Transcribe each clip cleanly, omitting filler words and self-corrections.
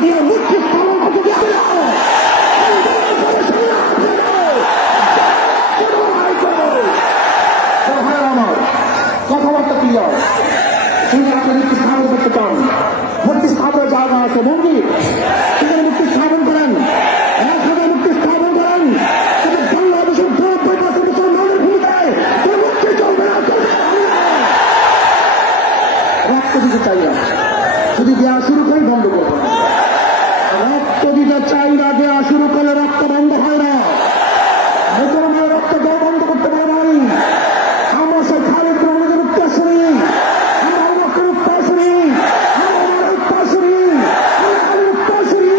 দিয়ে মুক্তি স্থাপন করতে যাবে না। আমার কথাবার্তা ক্লিয়ার। যদি আপনি মুক্তি স্থাপন করতে চান, মুক্তি স্থাপনের জায়গা আছে বন্ধু, সেখানে মুক্তি স্থাপন করেন, মুক্তি স্থাপন করেন। বাংলাদেশের 90% মুসলমানের ভূমিকায় মুক্তি চলবে না, রক্ত দিতে চাই না, যদি দেওয়া শুরু করে বন্ধ করবো। রক্ত দিতে চাই না, দেওয়া শুরু করলে রক্ত বন্ধ হয় না। মুসলমানের রক্ত দেওয়া বন্ধ করতে পারে নাই। আমরা সেই খালেদ রহমানের উত্তরসূরি, আমরা অবকের উত্তরসূরি, আমরা উত্তরসূরি, আমরা উত্তরসূরি,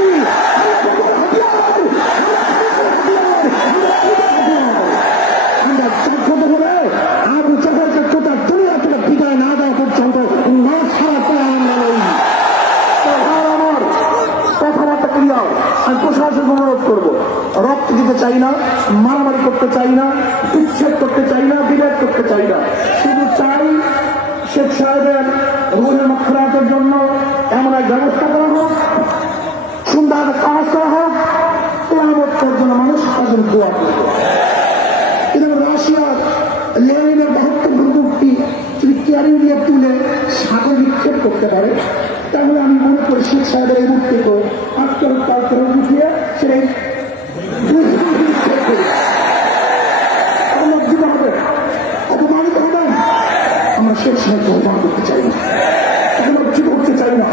আমরা চক্র ধরে আবু চক্রকে কোটা দুনিয়া থেকে বিদায় না দেওয়া পর্যন্ত না ছাড়াতে আমরা নেই। আমার কথাবার্তা ক্লিয়ার। আমি প্রশাসনকে অনুরোধ করবো, রক্ত দিতে চাই না, মারামারি করতে চাই না, বিচ্ছেদ করতে চাই না, বিভেদ করতে চাই না। শুধু চাই শেখ সাহেবের রুহের মাগফিরাতের জন্য এমন এক ব্যবস্থা করা হোক, সুন্দর কাজ করা হোক, কেয়ামতের জন্য মানুষ তাদের দোয়া করবে। কিন্তু রাশিয়ার লেনিনের 72 বন্দুকটি যদি ক্যারি নিয়ে তুলে সাগরে নিক্ষেপ করতে পারে, তাহলে আমি মনে করি শেখ সাহেবের এই মুক্তিকে আজকের কালকে উঠিয়ে সেই লজ্জিত হবে, অপমানিত হবেন। আমরা শেখ সাহেবকে অপমান করতে চাই না, লজ্জিত করতে চাই না।